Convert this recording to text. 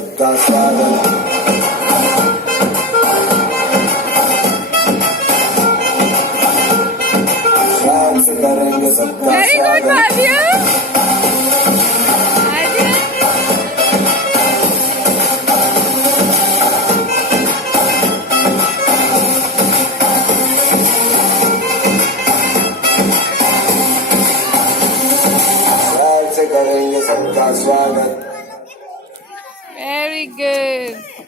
सबका स्वागत शान से करेंगे सबका Very good, स्वागत Bhavya. Bhavya. शान से करेंगे सबका स्वागत Very good.